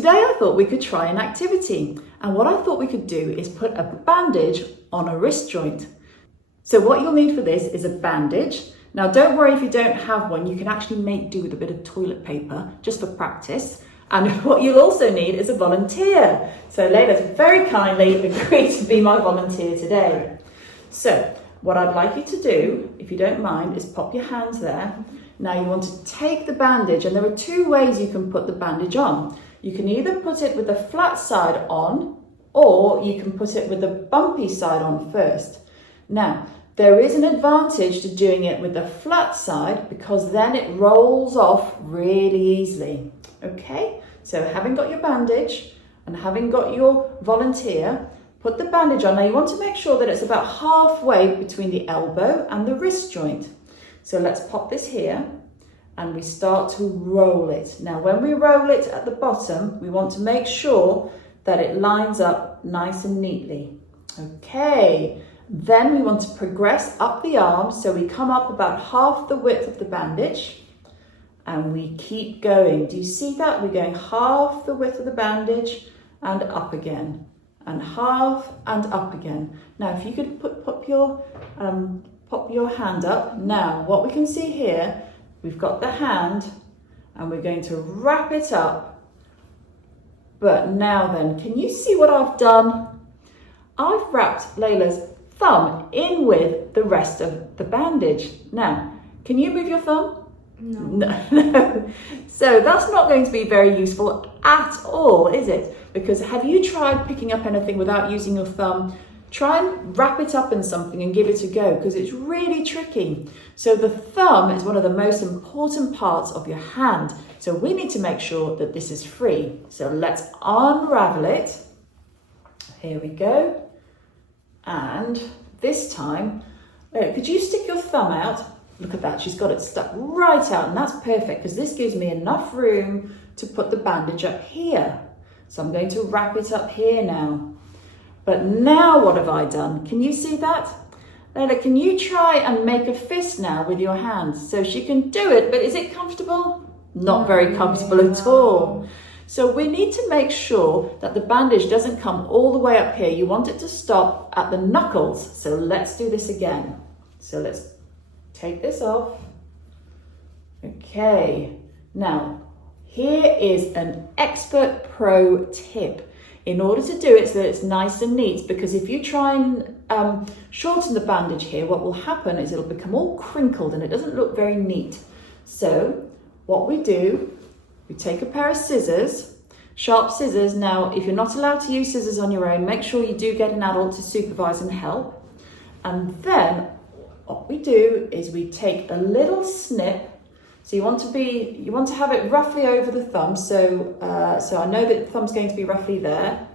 Today I thought we could try an activity, and what I thought we could do is put a bandage on a wrist joint. So what you'll need for this is a bandage. Now don't worry if you don't have one, you can actually make do with a bit of toilet paper just for practice. And what you'll also need is a volunteer. So Layla's very kindly agreed to be my volunteer today. So what I'd like you to do, if you don't mind, is pop your hands there. Now you want to take the bandage, and there are two ways you can put the bandage on. You can either put it with the flat side on, or you can put it with the bumpy side on first. Now, there is an advantage to doing it with the flat side because then it rolls off really easily. Okay, so having got your bandage and having got your volunteer, put the bandage on. Now you want to make sure that it's about halfway between the elbow and the wrist joint. So let's pop this here and we start to roll it. Now when we roll it at the bottom, we want to make sure that it lines up nice and neatly. Okay, then we want to progress up the arm, so we come up about half the width of the bandage and we keep going. Do you see that? We're going half the width of the bandage and up again, and half and up again. Now if you could pop your hand up. Now what we can see here, we've got the hand and we're going to wrap it up. But now then, can you see what I've done? I've wrapped Layla's thumb in with the rest of the bandage. Now, can you move your thumb? No. So that's not going to be very useful at all, is it? Because have you tried picking up anything without using your thumb? Try and wrap it up in something and give it a go, because it's really tricky. So the thumb is one of the most important parts of your hand. So we need to make sure that this is free. So let's unravel it. Here we go. And this time, could you stick your thumb out? Look at that, she's got it stuck right out, and that's perfect because this gives me enough room to put the bandage up here. So I'm going to wrap it up here now. But now what have I done? Can you see that? Layla, can you try and make a fist now with your hands? So she can do it, but is it comfortable? Not very comfortable at all. So we need to make sure that the bandage doesn't come all the way up here. You want it to stop at the knuckles. So let's do this again. So let's take this off. Okay, now here is an expert pro tip in order to do it so that it's nice and neat, because if you try and shorten the bandage here, what will happen is it'll become all crinkled and it doesn't look very neat. So what we do, we take a pair of scissors, sharp scissors. Now, if you're not allowed to use scissors on your own, make sure you do get an adult to supervise and help. And then what we do is we take a little snip. So you want to have it roughly over the thumb. So I know that the thumb's going to be roughly there.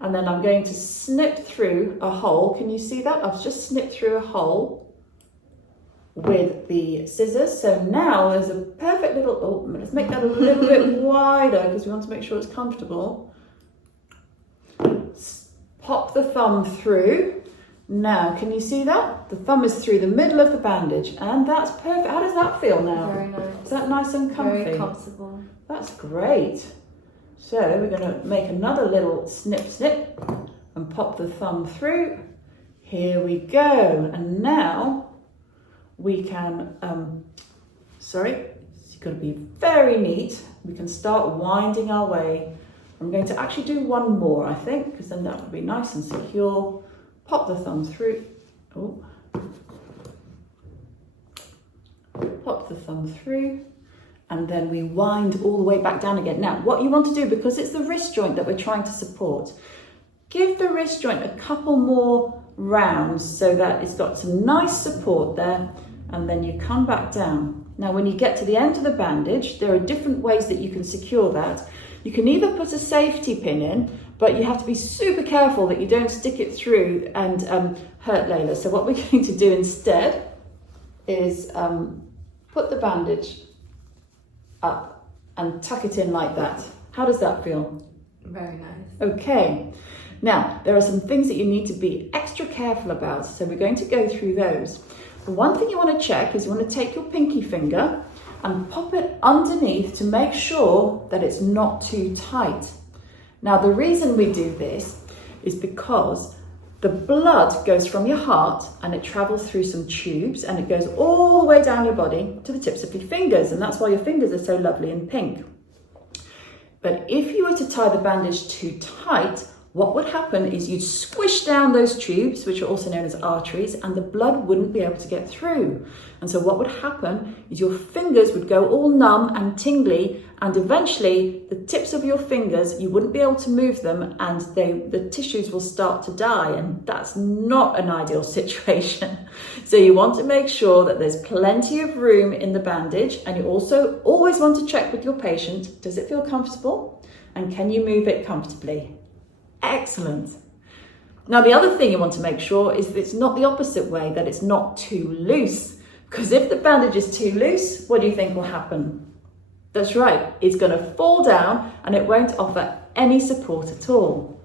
And then I'm going to snip through a hole. Can you see that? I've just snipped through a hole with the scissors. So now there's a perfect little, let's make that a little bit wider because we want to make sure it's comfortable. Pop the thumb through. Now, can you see that? The thumb is through the middle of the bandage, and that's perfect. How does that feel now? Very nice. Is that nice and comfy? Very comfortable. That's great. So we're going to make another little snip and pop the thumb through. Here we go. And now we can, it's got to be very neat. We can start winding our way. I'm going to actually do one more, I think, because then that would be nice and secure. Pop the thumb through. Oh. Pop the thumb through. And then we wind all the way back down again. Now, what you want to do, because it's the wrist joint that we're trying to support, give the wrist joint a couple more rounds so that it's got some nice support there, and then you come back down. Now, when you get to the end of the bandage, there are different ways that you can secure that. You can either put a safety pin in, but you have to be super careful that you don't stick it through and hurt Layla. So what we're going to do instead is put the bandage up and tuck it in like that. How does that feel? Very nice. Okay. Now, there are some things that you need to be extra careful about, so we're going to go through those. The one thing you want to check is you want to take your pinky finger and pop it underneath to make sure that it's not too tight. Now, the reason we do this is because the blood goes from your heart and it travels through some tubes and it goes all the way down your body to the tips of your fingers. And that's why your fingers are so lovely and pink. But if you were to tie the bandage too tight, what would happen is you'd squish down those tubes, which are also known as arteries, and the blood wouldn't be able to get through. And so what would happen is your fingers would go all numb and tingly, and eventually the tips of your fingers, you wouldn't be able to move them, and the tissues will start to die, and that's not an ideal situation. So you want to make sure that there's plenty of room in the bandage, and you also always want to check with your patient, does it feel comfortable? And can you move it comfortably? Excellent. Now, the other thing you want to make sure is that it's not the opposite way, that it's not too loose. Because if the bandage is too loose, what do you think will happen? That's right, it's going to fall down and it won't offer any support at all.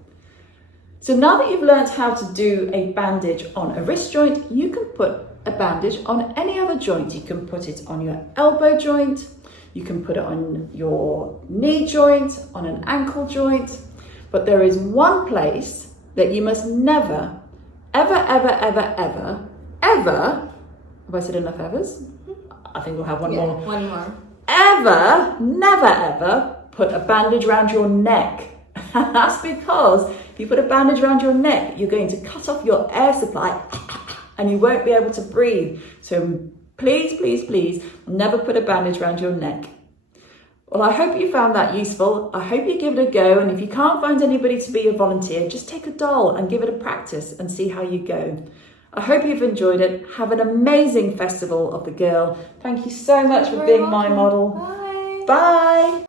So now that you've learned how to do a bandage on a wrist joint, you can put a bandage on any other joint. You can put it on your elbow joint, you can put it on your knee joint, on an ankle joint. But there is one place that you must never, ever, ever, ever, ever, ever, have I said enough evers? I think we'll have one more. One more. Ever, never, ever put a bandage around your neck. And that's because if you put a bandage around your neck, you're going to cut off your air supply and you won't be able to breathe. So please, please, please, never put a bandage around your neck. Well, I hope you found that useful. I hope you give it a go. And if you can't find anybody to be your volunteer, just take a doll and give it a practice and see how you go. I hope you've enjoyed it. Have an amazing Festival of the Girl. Thank you so much for being my model. Bye. Bye.